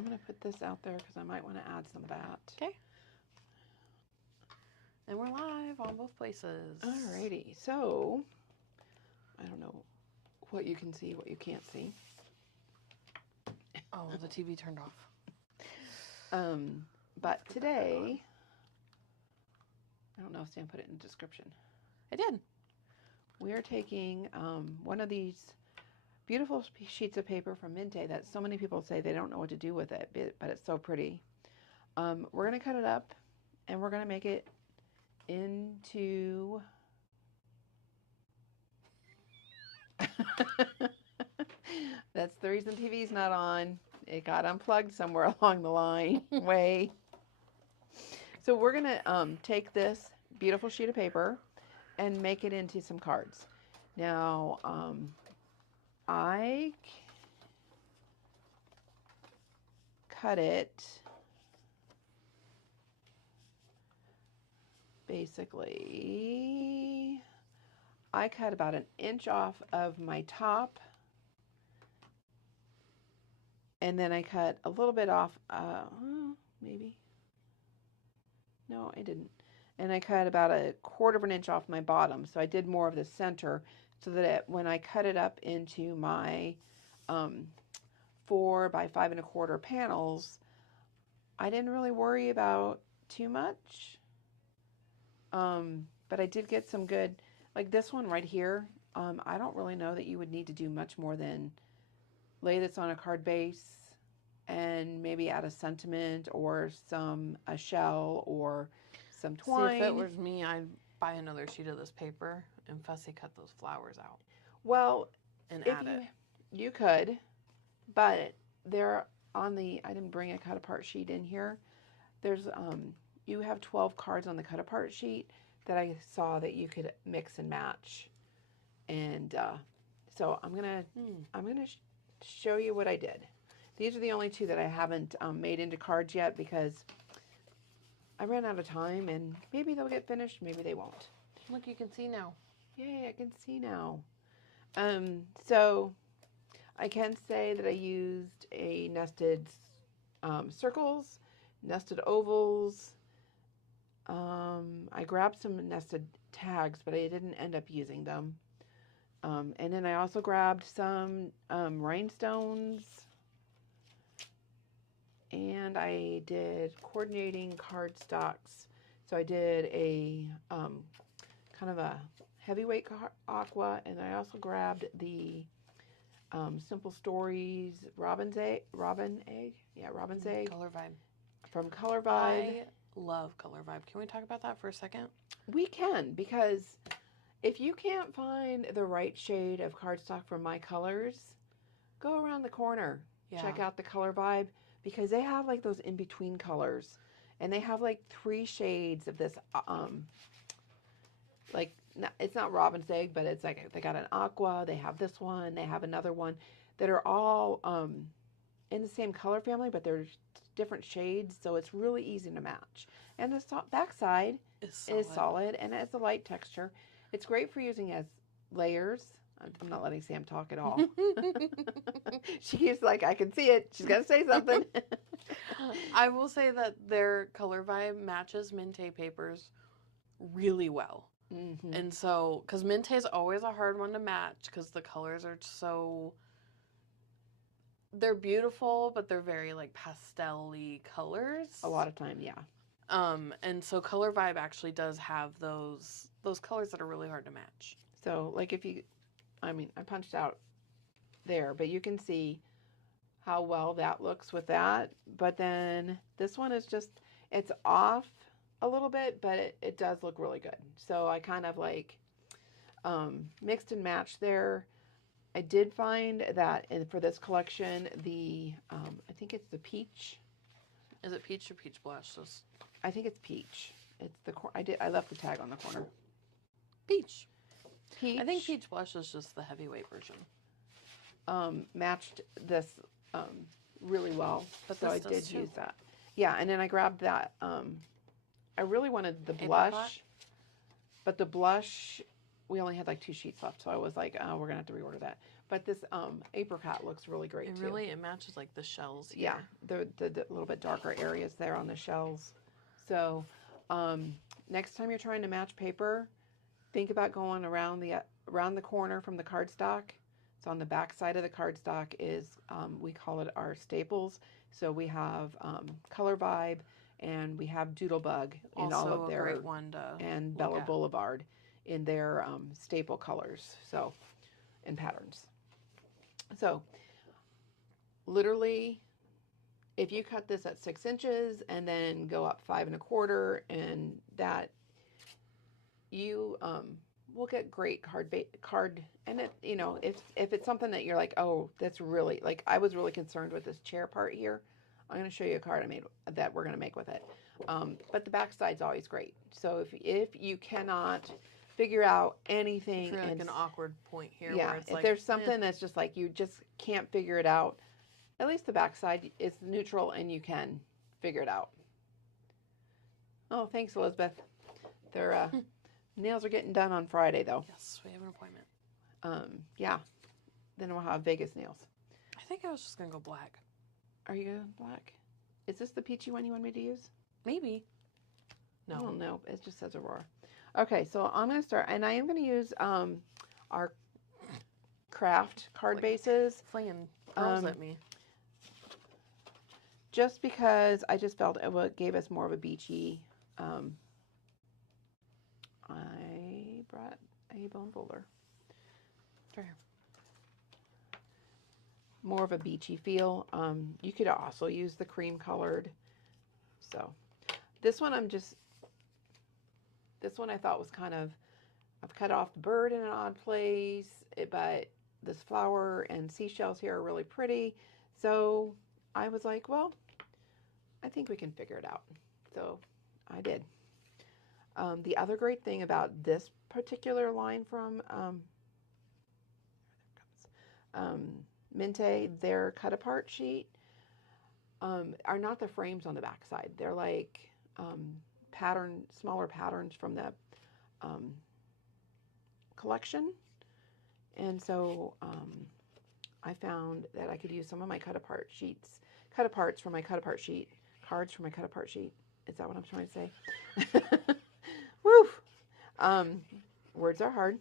I'm going to put this out there because I might want to add some of that. Okay. And we're live on both places. Alrighty. So, I don't know what you can see, what you can't see. Oh, the TV turned off. But today, I don't know if Sam put it in the description. I did. We are taking one of these beautiful sheets of paper from Mintay that so many people say they don't know what to do with it, but it's so pretty. We're going to cut it up and we're going to make it into that's the reason TV's not on. It got unplugged somewhere along the line way. So we're going to take this beautiful sheet of paper and make it into some cards. Now, I cut it basically, I cut about 1 inch off of my top, and then I cut a little bit off, maybe, no, I didn't. And I cut about 1/4 of an inch off my bottom. So I did more of the center so that when I cut it up into my 4 by 5 1/4 panels, I didn't really worry about too much. But I did get some good, like this one right here. I don't really know that you would need to do much more than lay this on a card base and maybe add a sentiment or a shell or some twine. See, if it was me, I'd buy another sheet of this paper and fussy cut those flowers out. Well, and add it. You could, but they're on the, I didn't bring a cut apart sheet in here. There's, you have 12 cards on the cut apart sheet that I saw that you could mix and match. And so I'm gonna show you what I did. These are the only 2 that I haven't made into cards yet because I ran out of time, and maybe they'll get finished, maybe they won't. Look, you can see now. Yay, I can see now. So I can say that I used a nested circles, nested ovals. I grabbed some nested tags, but I didn't end up using them. And then I also grabbed some rhinestones. And I did coordinating cardstocks. So I did a kind of a heavyweight aqua, and I also grabbed the Simple Stories Robin's egg. Color Vibe. From Color Vibe. I love Color Vibe. Can we talk about that for a second? We can, because if you can't find the right shade of cardstock for my colors, go around the corner. Yeah. Check out the Color Vibe. Because they have like those in-between colors. And they have like 3 shades of this, like, it's not robin's egg, but it's like, they got an aqua, they have this one, they have another one that are all in the same color family, but they're different shades. So it's really easy to match. And the back side is solid and it's a light texture. It's great for using as layers. I'm not letting Sam talk at all. She's like, I can see it. She's going to say something. I will say that their Color Vibe matches Mintay papers really well. Mm-hmm. And so, because Mintay is always a hard one to match because the colors are so, they're beautiful, but they're very like pastel-y colors. A lot of time, yeah. And so Color Vibe actually does have those colors that are really hard to match. So, like if you, I punched out there, but you can see how well that looks with that. But then this one is just, it's off a little bit, but it does look really good. So I kind of like mixed and matched there. I did find that for this collection, the, I think it's the peach. Is it peach or peach blush? I think it's peach. It's the, I left the tag on the corner. Peach. Peach. I think peach blush is just the heavyweight version. Matched this really well, but so I did use that. Yeah, and then I grabbed that. I really wanted the blush, Apricot? But the blush, we only had like 2 sheets left, so I was like, oh, we're gonna have to reorder that. But this apricot looks really great too. It matches like the shells here. Yeah, the little bit darker areas there on the shells. So next time you're trying to match paper, think about going around the corner from the cardstock. So on the back side of the cardstock is, we call it our staples. So we have Color Vibe and we have Doodlebug in all of their, great one to and Bella Boulevard in their staple colors, so, and patterns. So literally, if you cut this at 6 inches and then go up 5 1/4, and that, you will get great card. And it, you know, if it's something that you're like, oh, that's really, like, I was really concerned with this chair part here. I'm going to show you a card I made that we're going to make with it. But the back side's always great. So if you cannot figure out anything, if you're like an awkward point here, yeah, where it's if like, there's something that's just like you just can't figure it out, at least the back side is neutral and you can figure it out. Oh, thanks, Elizabeth. Their nails are getting done on Friday, though. Yes, we have an appointment. Yeah. Then we'll have Vegas nails. I think I was just gonna go black. Are you going black? Is this the peachy one you want me to use? Maybe. No. I don't know. It just says Aurora. Okay, so I'm going to start, and I am going to use our craft card bases. Flinging pearls at me. Just because I just felt it gave us more of a beachy. I brought a bone folder. Fair. More of a beachy feel. You could also use the cream colored. So this one this one I thought was kind of, I've cut off the bird in an odd place, but this flower and seashells here are really pretty. So I was like, well, I think we can figure it out. So I did. The other great thing about this particular line from Mintay, their cut apart sheet, are not the frames on the back side. They're like smaller patterns from the collection. And so I found that I could use some of my cut aparts from my cut apart sheet, cards from my cut apart sheet. Is that what I'm trying to say? Woo! Words are hard.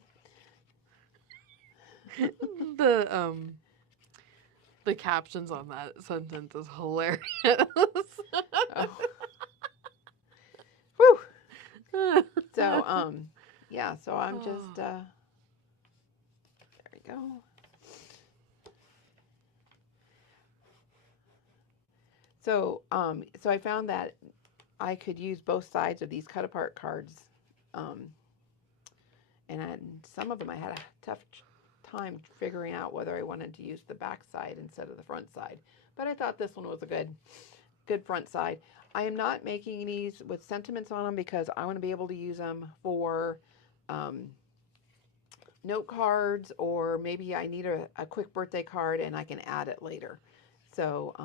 The captions on that sentence is hilarious. Oh. Woo! So, yeah, so I'm just, there we go. So, so I found that I could use both sides of these cut apart cards. And some of them I had a tough time figuring out whether I wanted to use the back side instead of the front side. But I thought this one was a good front side. I am not making these with sentiments on them because I want to be able to use them for note cards, or maybe I need a quick birthday card and I can add it later. So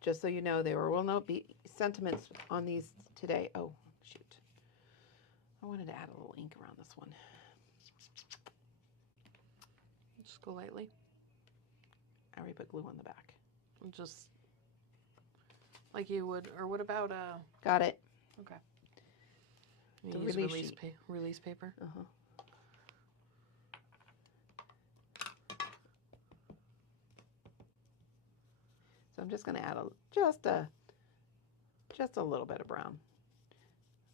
just so you know, there will not be sentiments on these today. Oh, shoot. I wanted to add a little ink around this one. Just go lightly. I already put glue on the back. Just like you would, or what about Got it. Okay. The You use release release paper. Uh-huh. So I'm just going to add just a little bit of brown,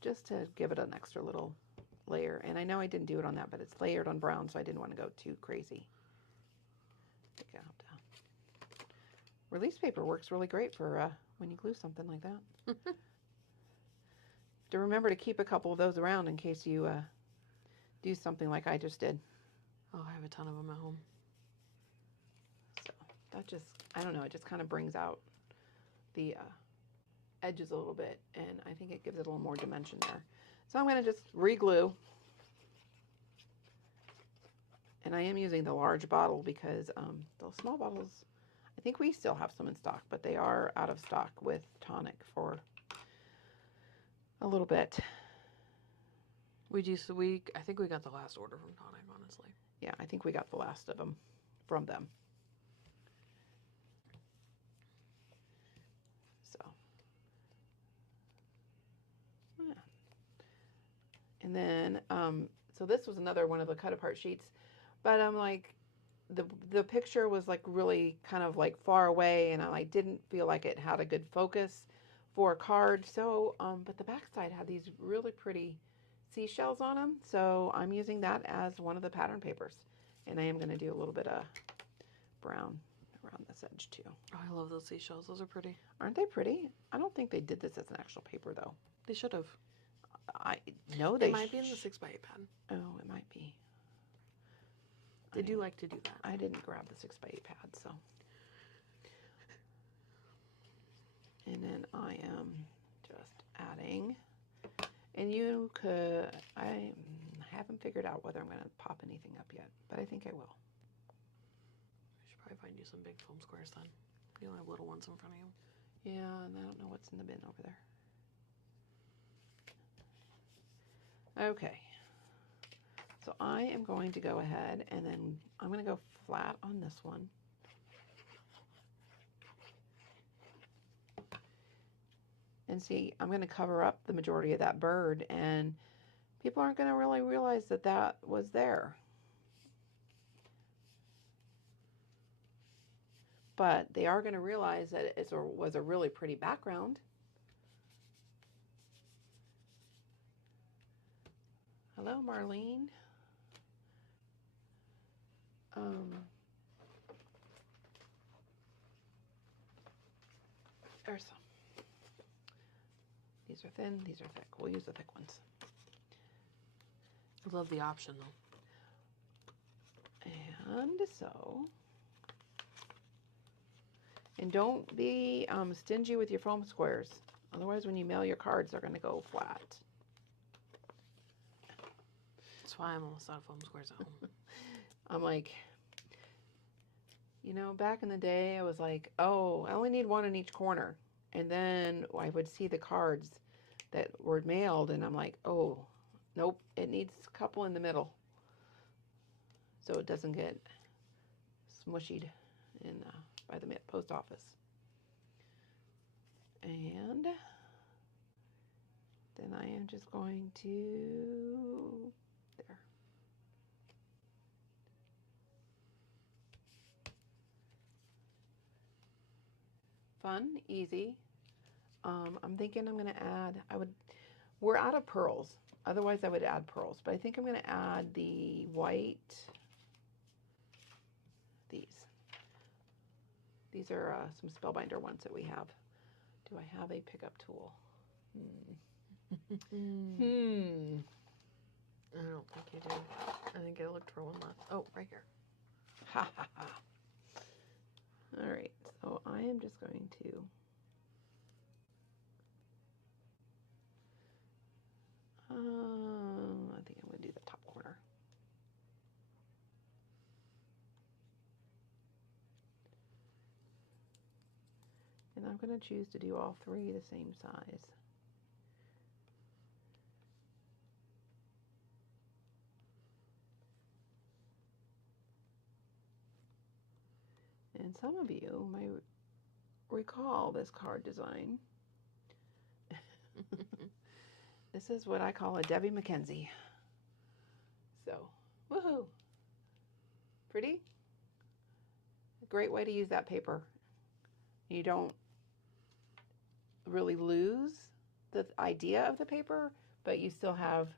just to give it an extra little layer. And I know I didn't do it on that, but it's layered on brown, so I didn't want to go too crazy. Release paper works really great for when you glue something like that. To remember to keep a couple of those around in case you do something like I just did. Oh, I have a ton of them at home. So that just, I don't know, it just kind of brings out the edges a little bit, and I think it gives it a little more dimension there. So I'm going to just re-glue. And I am using the large bottle because those small bottles, I think we still have some in stock, but they are out of stock with tonic for a little bit. I think we got the last order from tonic, honestly. Yeah, I think we got the last of them from them. So, yeah. And then, so this was another one of the cut apart sheets, but I'm like, the picture was like really kind of like far away, and I didn't feel like it had a good focus for a card. So, but the backside had these really pretty seashells on them, so I'm using that as one of the pattern papers, and I am going to do a little bit of brown around this edge too. Oh, I love those seashells. Those are pretty. Aren't they pretty? I don't think they did this as an actual paper though. They should have. I know It might be in the 6x8 pad. Oh, it might be. They do like to do that. I didn't grab the 6x8 pad, so. And then I am just adding. And you could, I haven't figured out whether I'm going to pop anything up yet, but I think I will. I should probably find you some big foam squares then. You don't have little ones in front of you. Yeah, and I don't know what's in the bin over there. Okay. So I am going to go ahead and then I'm going to go flat on this one. And see, I'm going to cover up the majority of that bird, and people aren't going to really realize that that was there. But they are going to realize that it was a really pretty background. Hello, Marlene. There's some. These are thin, these are thick. We'll use the thick ones. I love the option though. And so, and don't be stingy with your foam squares. Otherwise, when you mail your cards, they're going to go flat. That's why I'm almost out of foam squares at home. I'm like, you know, back in the day, I was like, oh, I only need one in each corner. And then I would see the cards that were mailed, and I'm like, oh, nope, it needs a couple in the middle so it doesn't get smushied in by the post office. And then I am just going to, there. Fun, easy. I'm thinking I'm going to add, we're out of pearls. Otherwise I would add pearls, but I think I'm going to add the white, these are some Spellbinder ones that we have. Do I have a pickup tool? I don't think you do. I think I looked for one last. Oh, right here. Ha ha ha. All right, so I am just going to I think I'm going to do the top corner. And I'm going to choose to do all three the same size. And some of you might recall this card design. This is what I call a Debbie McKenzie. So, woohoo! Pretty? A great way to use that paper. You don't really lose the idea of the paper, but you still have,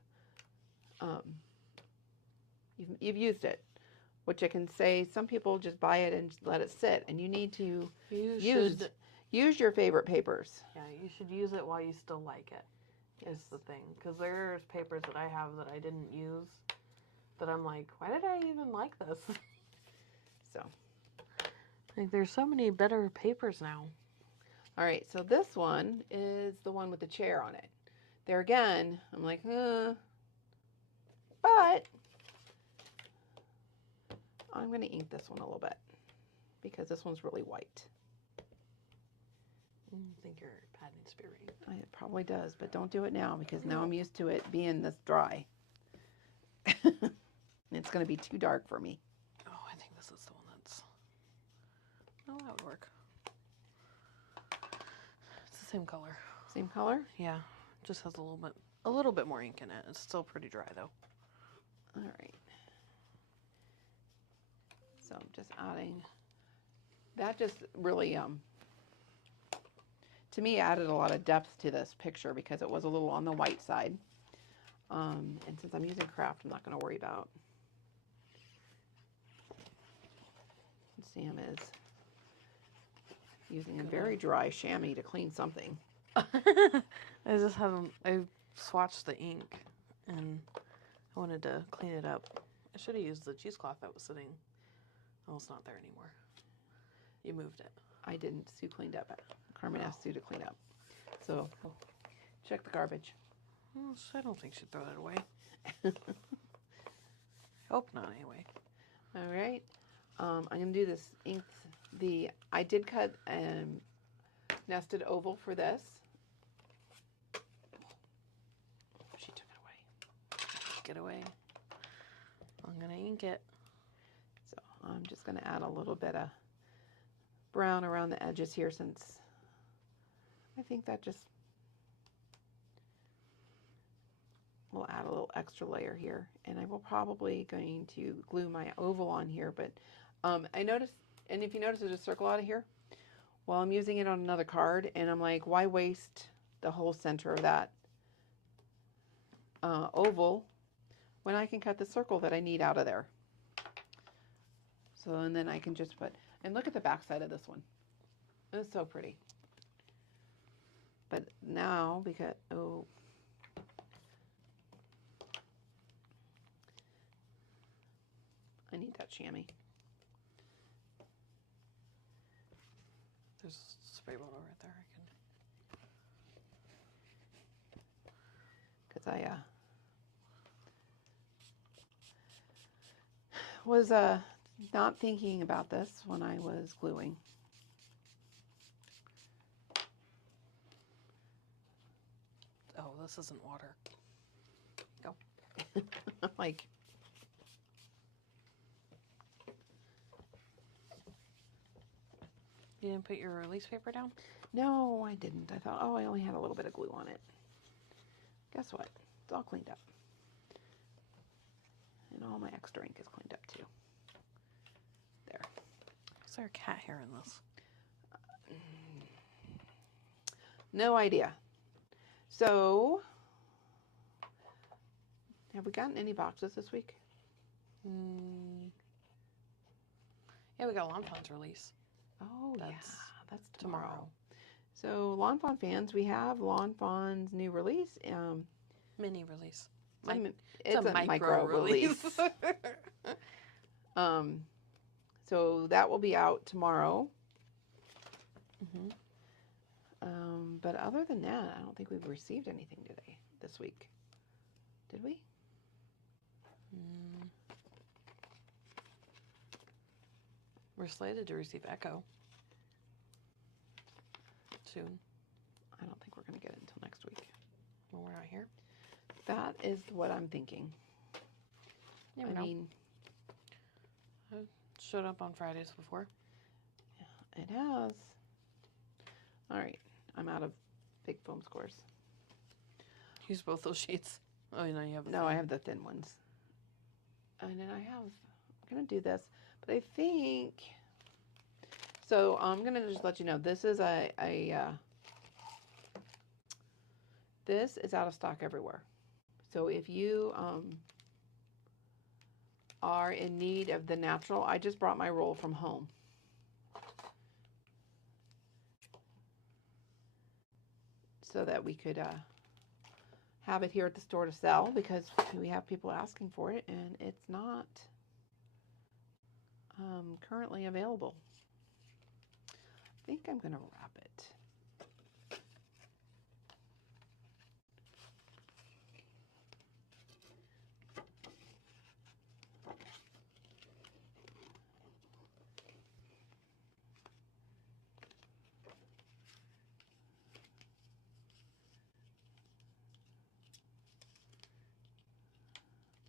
you've used it. Which I can say, some people just buy it and let it sit, and you need to use your favorite papers. Yeah, you should use it while you still like it. Yes. Is the thing, because there's papers that I have that I didn't use, that I'm like, why did I even like this? So, like, there's so many better papers now. All right, so this one is the one with the chair on it. There again, I'm like, but I'm going to ink this one a little bit because this one's really white. I think your pad needs to be ready. It probably does, but don't do it now because now I'm used to it being this dry. And it's going to be too dark for me. Oh, I think this is the one that's... Oh, that would work. It's the same color. Same color? Yeah, just has a little bit more ink in it. It's still pretty dry though. All right. So I'm just adding. That just really, to me, added a lot of depth to this picture because it was a little on the white side. And since I'm using craft, I'm not going to worry about. Sam is using a very dry chamois to clean something. I swatched the ink and I wanted to clean it up. I should have used the cheesecloth that was sitting. Oh, it's not there anymore. You moved it. I didn't. Sue cleaned up. Carmen asked Sue to clean up. So check the garbage. Well, I don't think she'd throw that away. Hope not, anyway. All right. I'm going to do this ink. I did cut nested oval for this. She took it away. Get away. I'm going to ink it. So I'm just going to add a little bit of brown around the edges here since I think that just will add a little extra layer here. And I will probably going to glue my oval on here, but I noticed, and if you notice there's a circle out of here, well, I'm using it on another card and I'm like, why waste the whole center of that oval when I can cut the circle that I need out of there. So, and then I can just put, and look at the back side of this one. It's so pretty. But now, because, oh, I need that chamois. There's a spray bottle right there. Because I was not thinking about this when I was gluing. Oh, this isn't water. Go. I'm like, You didn't put your release paper down? no, I didn't. I thought, oh, I only had a little bit of glue on it. Guess what? It's all cleaned up. And all my extra ink is cleaned up too. There. Is there a cat hair in this? No idea. So, have we gotten any boxes this week? Yeah, we got Lawn Fawn's release. Oh, That's that's tomorrow. So, Lawn Fawn fans, we have Lawn Fawn's new release. Mini release. It's a micro release. So that will be out tomorrow. But other than that, I don't think we've received anything today, this week. Did we? We're slated to receive Echo soon. I don't think we're going to get it until next week. When we're not here. That is what I'm thinking. I mean, it showed up on Fridays before. Yeah, it has. All right, I'm out of big foam scores. Use both those sheets. Oh, no, you have No, I have the thin ones. And then I'm going to do this, but I think, so I'm going to just let you know, this is this is out of stock everywhere. So if you are in need of the natural, I just brought my roll from home. So that we could have it here at the store to sell because we have people asking for it and it's not currently available. I think I'm going to wrap it.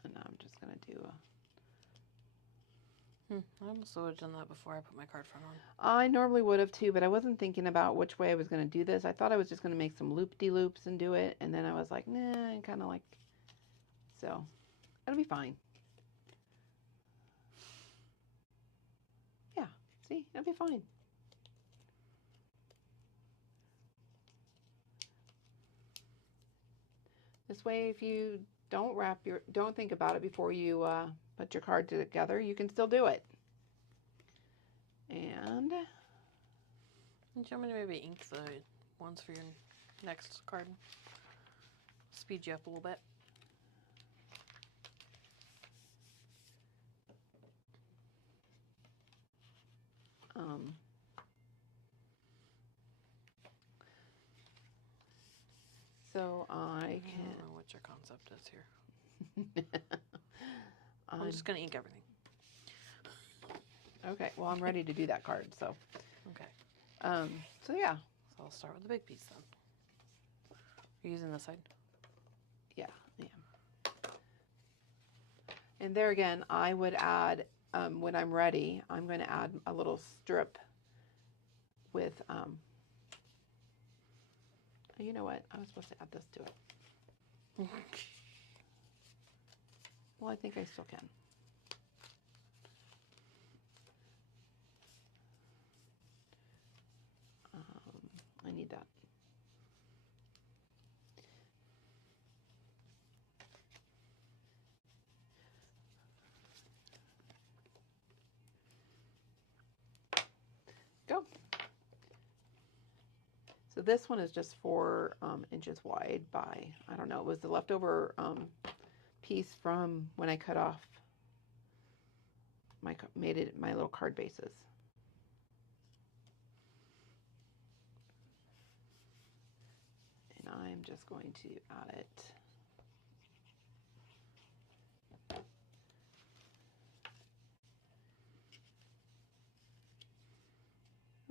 And I'm just going to do I must have done that before I put my card front on. I normally would have too, but I wasn't thinking about which way I was going to do this. I thought I was just going to make some loop-de-loops and do it, and then I was like, nah, kind of like, so it'll be fine. Yeah, see, it'll be fine. This way, if you don't think about it before you put your card together, you can still do it. And do you want me to maybe ink the ones for your next card? Speed you up a little bit. So I can. I don't know what your concept is here. I'm just gonna ink everything. Okay. Well, I'm ready to do that card. So. Okay. So yeah. So I'll start with the big piece then. You're using this side. Yeah, I am. And there again, I would add when I'm ready. I'm going to add a little strip with. You know what? I was supposed to add this to it. Well, I think I still can. I need that. Go. So this one is just 4 inches wide by, I don't know, it was the leftover piece from when I cut off my little card bases. And I'm just going to add it.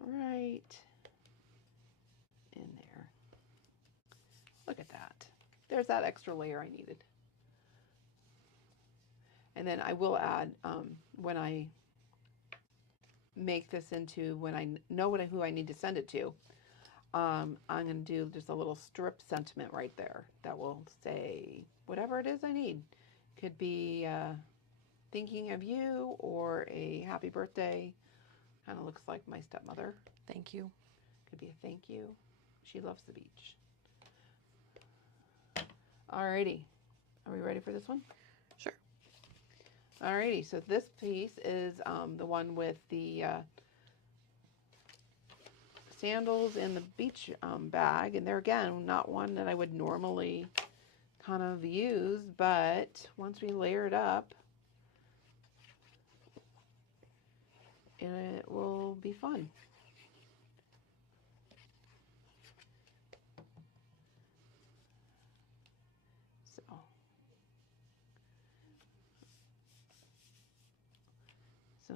Right in there. Look at that. There's that extra layer I needed. And then I will add, when I make this into, when I know who I need to send it to, I'm going to do just a little strip sentiment right there that will say whatever it is I need. Could be thinking of you or a happy birthday. Kind of looks like my stepmother. Thank you. Could be a thank you. She loves the beach. Alrighty. Are we ready for this one? Sure. Alrighty. So this piece is the one with the sandals in the beach bag. And they're, again, not one that I would normally kind of use. But once we layer it up, it will be fun. So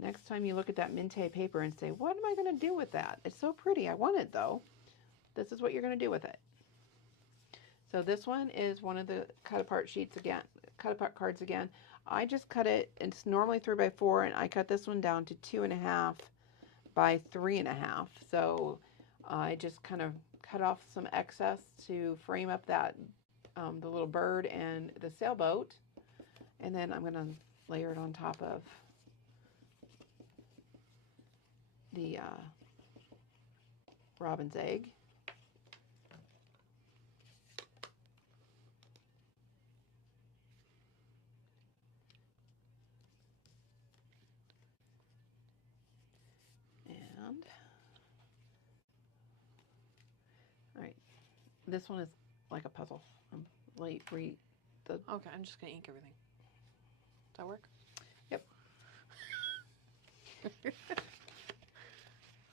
next time you look at that Mintay paper and say, what am I going to do with that? It's so pretty. I want it though. This is what you're going to do with it. So this one is one of the cut apart sheets again, cut apart cards again. I just cut it, it's normally 3x4, and I cut this one down to 2.5 by 3.5. So I just kind of cut off some excess to frame up that the little bird and the sailboat. And then I'm going to layer it on top of the robin's egg. And all right, this one is like a puzzle. Okay, I'm just gonna ink everything. Does that work? Yep.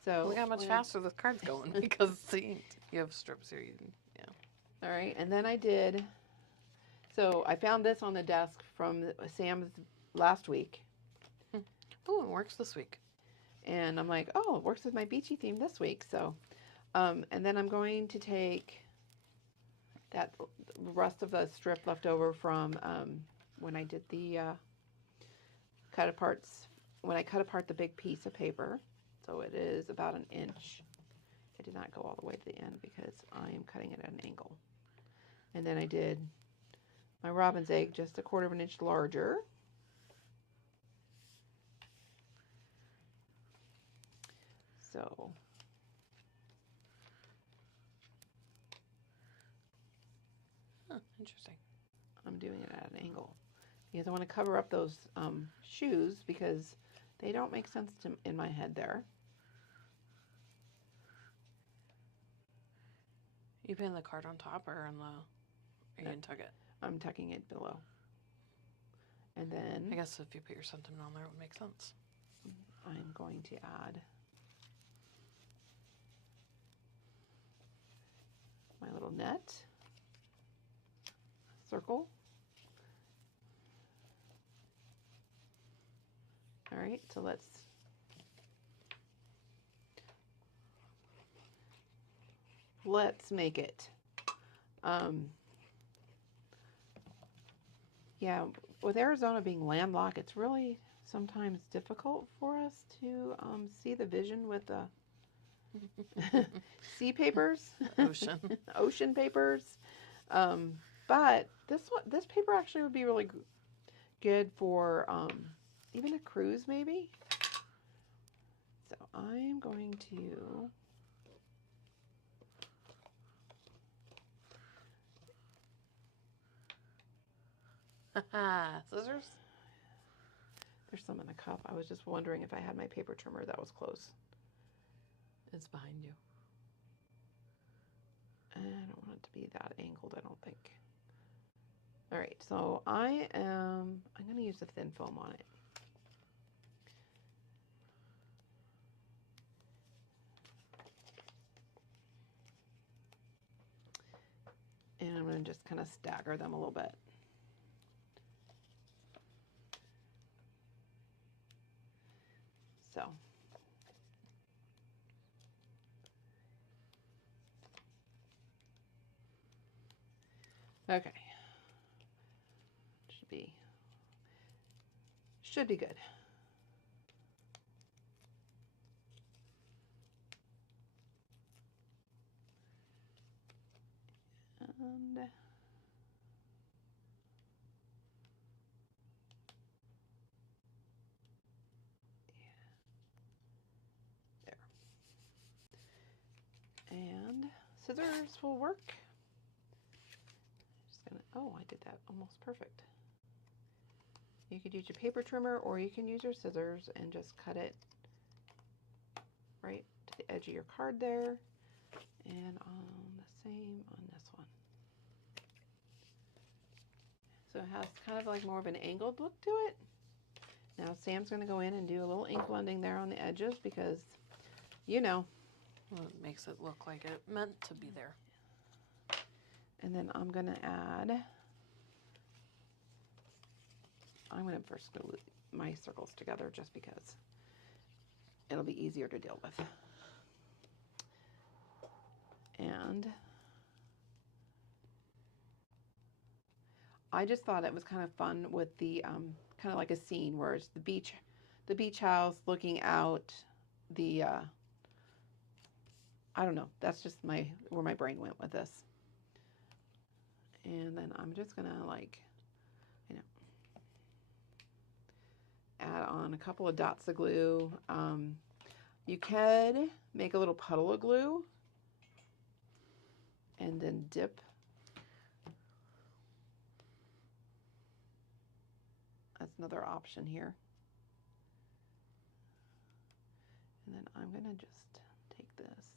So we got much faster with cards going because you have strips here. Yeah. All right, and then I did. So I found this on the desk from Sam's last week. Oh, it works this week. And I'm like, oh, it works with my beachy theme this week. So, and then I'm going to take that rest of the strip left over from when I did the cut aparts when I cut apart the big piece of paper, so it is about an inch. I did not go all the way to the end because I am cutting it at an angle. And then I did my robin's egg just 1/4 of an inch larger. So Interesting. I'm doing it at an angle because I want to cover up those shoes because they don't make sense in my head there. You pin the card on top or on the? Or you can tuck it. I'm tucking it below. And then I guess if you put your sentiment on there, it would make sense. I'm going to add my little net, circle. All right, so let's make it. Yeah, with Arizona being landlocked, it's really sometimes difficult for us to see the vision with the sea papers, ocean papers. But this paper actually would be really good for even a cruise, maybe. So I'm going to scissors. There's some in the cup. I was just wondering if I had my paper trimmer that was close. It's behind you. I don't want it to be that angled, I don't think. All right, so I'm going to use the thin foam on it. And I'm going to just kind of stagger them a little bit. So. Okay. Should be good. And there. And scissors will work. Just gonna, oh, I did that almost perfect. You could use your paper trimmer or you can use your scissors and just cut it right to the edge of your card there. And on the same on this one. So it has kind of like more of an angled look to it. Now Sam's going to go in and do a little ink blending there on the edges because, you know. Well, it makes it look like it meant to be there. And then I'm going to add, I'm going to first glue my circles together just because it'll be easier to deal with. And I just thought it was kind of fun with the kind of like a scene where it's the beach house looking out the I don't know, that's just where my brain went with this. And then I'm just gonna like, you know, add on a couple of dots of glue. You could make a little puddle of glue and then dip. That's another option here. And then I'm gonna just take this.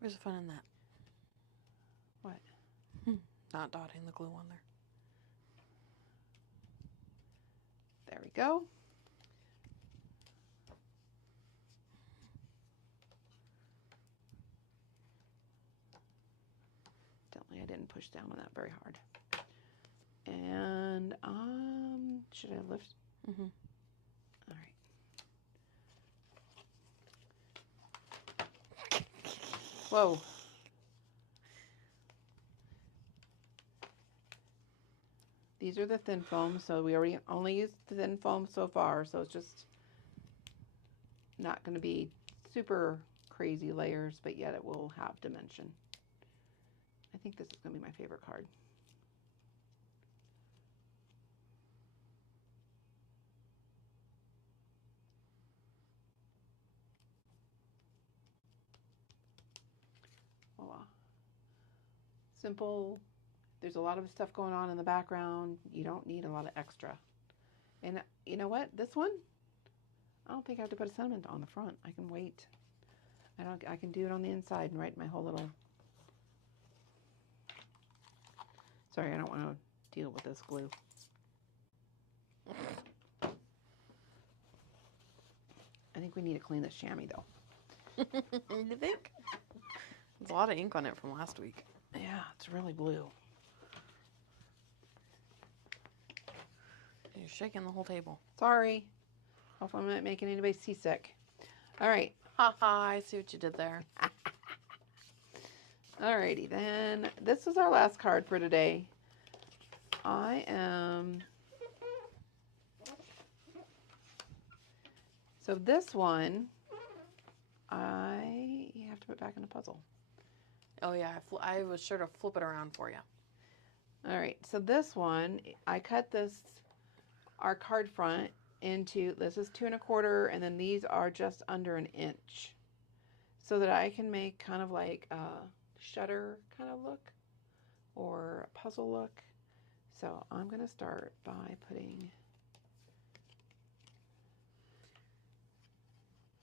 Where's the fun in that? What? Not dotting the glue on there. There we go. Definitely I didn't push down on that very hard. And should I lift? Mm-hmm. All right. Whoa. These are the thin foam, so we already only used the thin foam so far, so it's just not going to be super crazy layers, but yet it will have dimension. I think this is going to be my favorite card. Voila. Simple. There's a lot of stuff going on in the background. You don't need a lot of extra. And you know what? This one, I don't think I have to put a sentiment on the front. I can wait. I can do it on the inside and write my whole little. Sorry, I don't want to deal with this glue. I think we need to clean this chamois though. You think? There's a lot of ink on it from last week. Yeah, it's really blue. You're shaking the whole table. Sorry. Hope I'm not making anybody seasick. All right. Ha ha, I see what you did there. Alrighty then. This is our last card for today. So this one, I have to put back in the puzzle. Oh yeah, I was sure to flip it around for you. All right, so this one, I cut our card front into, this is 2 1/4, and then these are just under 1 inch. So that I can make kind of like a shutter kind of look or a puzzle look. So I'm going to start by putting...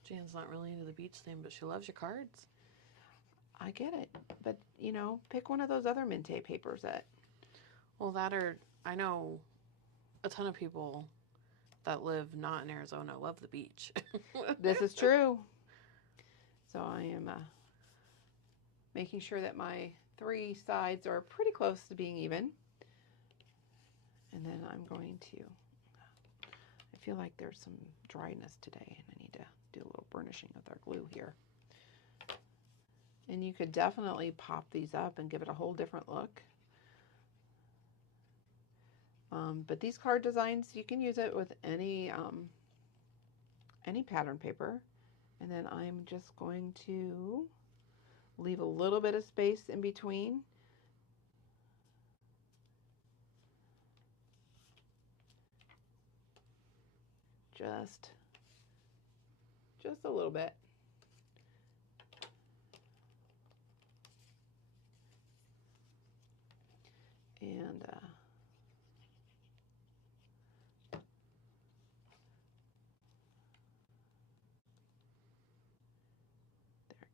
Jan's not really into the beach thing, but she loves your cards. I get it. But, you know, pick one of those other Mintay papers that... Well, I know a ton of people that live not in Arizona love the beach. This is true. So I am making sure that my 3 sides are pretty close to being even. And then I'm going to... I feel like there's some dryness today, and I need to do a little burnishing with our glue here. And you could definitely pop these up and give it a whole different look. But these card designs, you can use it with any pattern paper. And then I'm just going to leave a little bit of space in between. Just a little bit. And there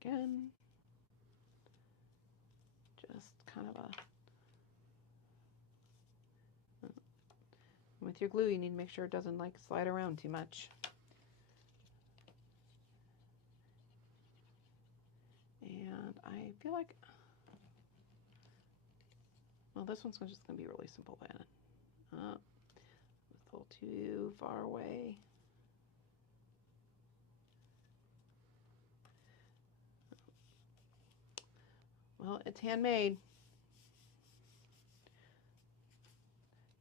again, just kind of with your glue, you need to make sure it doesn't like slide around too much. And I feel like, well, this one's just going to be really simple then. It's a little too far away. Well, it's handmade.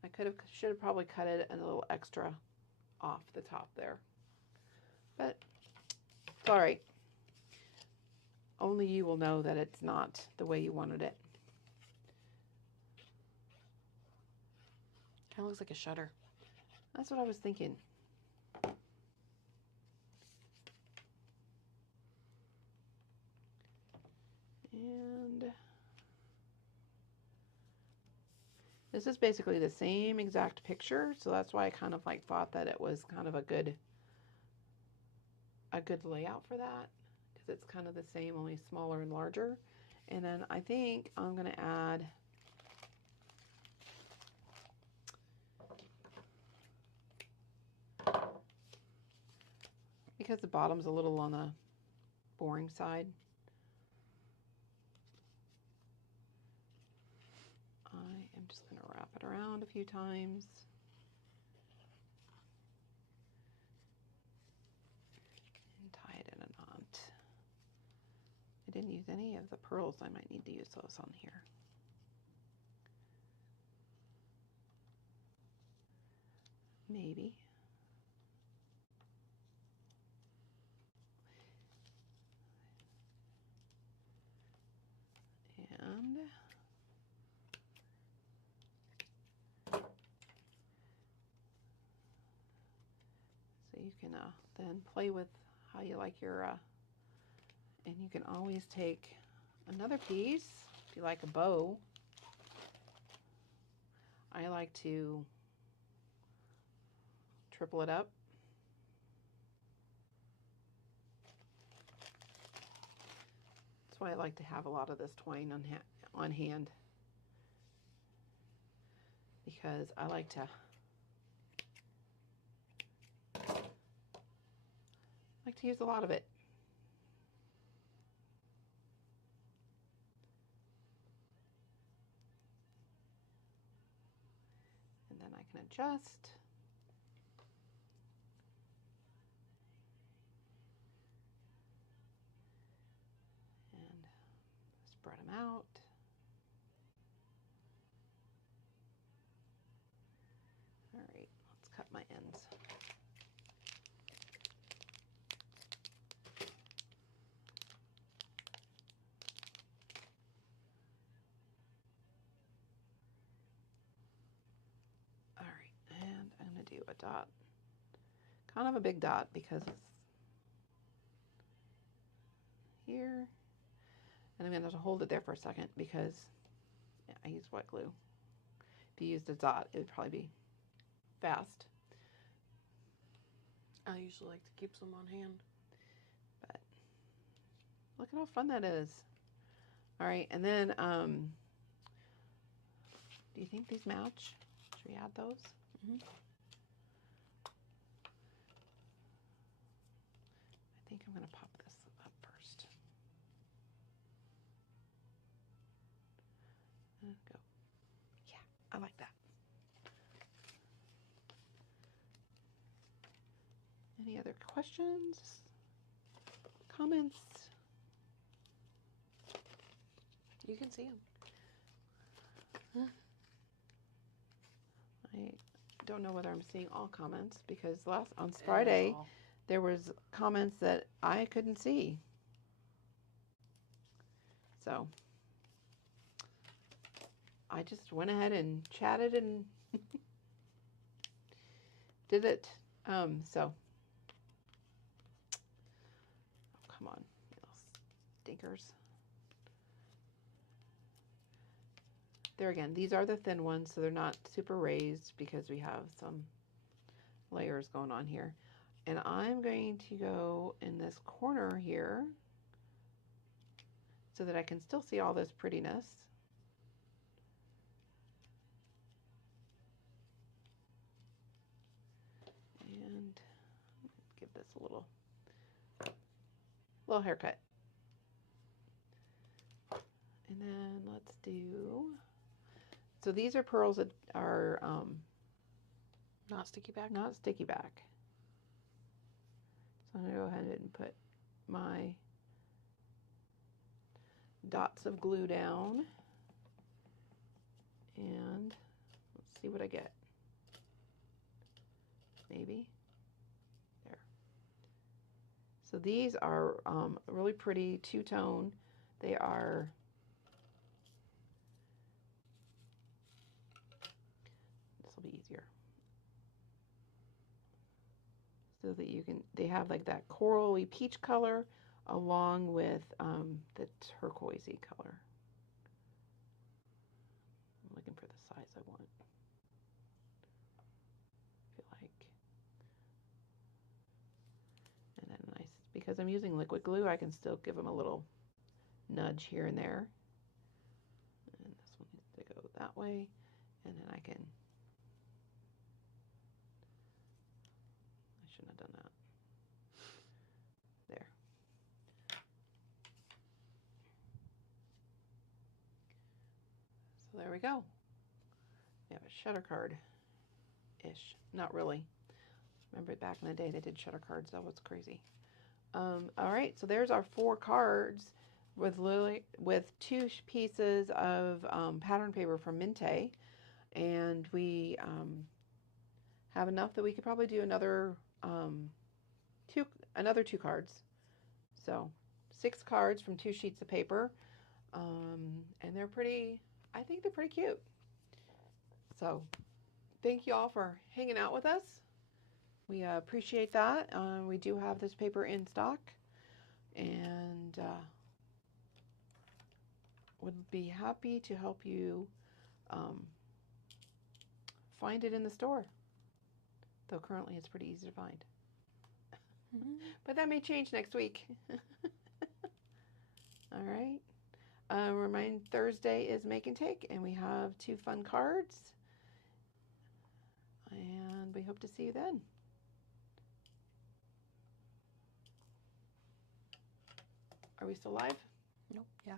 I should have probably cut it a little extra off the top there. But it's all right. Only you will know that it's not the way you wanted it. Kind of looks like a shutter. That's what I was thinking. And this is basically the same exact picture, so that's why I kind of like thought that it was kind of a good layout for that, because it's kind of the same, only smaller and larger. And then I think I'm going to add because the bottom's a little on the boring side. I am just going to wrap it around a few times. And tie it in a knot. I didn't use any of the pearls. I might need to use those on here. maybe. And so you can then play with how you like your, and you can always take another piece if you like a bow. I like to triple it up. That's why I like to have a lot of this twine on hand, because I like to use a lot of it. And then I can adjust. And spread them out. All right, let's cut my ends. All right, and I'm going to do a dot. Kind of a big dot because it's here. And I'm going to have to hold it there for a second because I use wet glue. If you used a dot, it would probably be fast. I usually like to keep some on hand. But look at how fun that is. All right, and then do you think these match? Should we add those? Mm-hmm. I think I'm going to pop this up first. And go. Yeah, I like that. Any other questions? Comments? You can see them. I don't know whether I'm seeing all comments because on Friday there was comments that I couldn't see. So I just went ahead and chatted and did it. So come on, you little stinkers. There again, these are the thin ones, so they're not super raised because we have some layers going on here. And I'm going to go in this corner here so that I can still see all this prettiness. And give this a little haircut. And then let's do, so these are pearls that are not sticky back. Not sticky back. So I'm going to go ahead and put my dots of glue down. And let's see what I get. Maybe. There. So these are really pretty two-tone. They are be easier, so that you can, they have like that corally peach color along with the turquoisey color. I'm looking for the size I want. I feel like, and then nice, because I'm using liquid glue, I can still give them a little nudge here and there. And this one needs to go that way, and then I can, shouldn't have done that. There. So there we go. We have a shutter card-ish. Not really. Remember back in the day they did shutter cards. That was crazy. All right, so there's our 4 cards with 2 pieces of pattern paper from Mintay. And we have enough that we could probably do another two cards. So 6 cards from 2 sheets of paper, and they're pretty. I think they're pretty cute. So thank you all for hanging out with us. We appreciate that. We do have this paper in stock, and would be happy to help you find it in the store. Though currently it's pretty easy to find. But that may change next week. All right. Remind Thursday is Make and Take, and we have 2 fun cards. And we hope to see you then. Are we still live? Nope. Yeah.